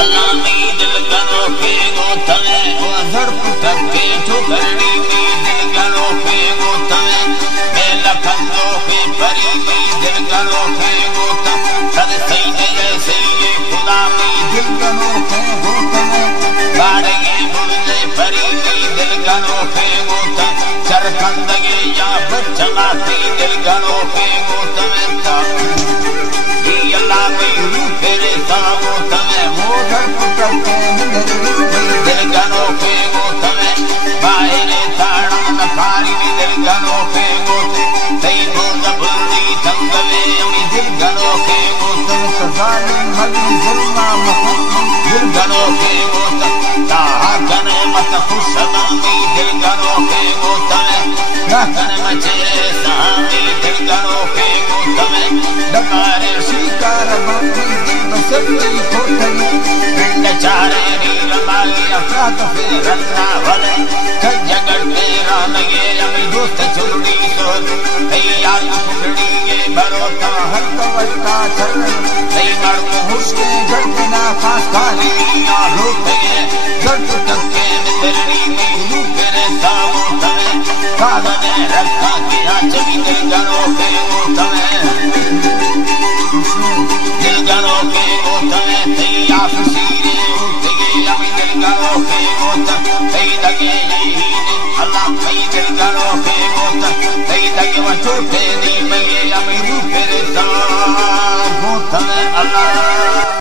अल्लाह में दिल करो के गोतवे वजर पुटके ठुकरनी में दिल करो के गोतवे मैं लखंदो के परी में दिल करो के गोता सद सही जैसे ये खुदा में दिल करो के गोतवे बाड़े बुलदे परी में दिल करो के गोता चरखंदगे या बच्चा के दिल करो के गोतवे ता अल्लाह में रूप तेरे सामो तमे मोदर पुटके दिल करो के गोतवे बाहरे ताड़ा नखारी में दिल करो के गोते तई बोल बुल्दी तंगवे अमी दिल करो के गोतवे सजालिम मजलूम जुल्मा दिल करो के गोता ताहा कने मत खुश सदामी दिल करो के गोतवे ना कने मचे सामी दिल करो के गोतवे दकारे शिकार बाकी दिल बसती कोठने पिंड चारे नील माली अफराद फिरन्ना भले जगड़ तेरा लगे अमी दोस्त चुड़ी सोर याद कुंडड़ी ये भरोसा हर कवस्ता चरण नहीं मर्द हुस्ने जड़ना खास खाली या रूप ये जड़ टक्के में तेरी में रूप तेरे सामो तमे कागने रखा किया चली दिल करो के वो तमे दिल करो के गोतवे तैया फसीरे उठगे अमी दिल करो के गोता तई दगे यही अल्लाह तई दिल करो के गोता तई दगे वटोटे दी मगे अमी रूप रे सा गोतवे अल्लाह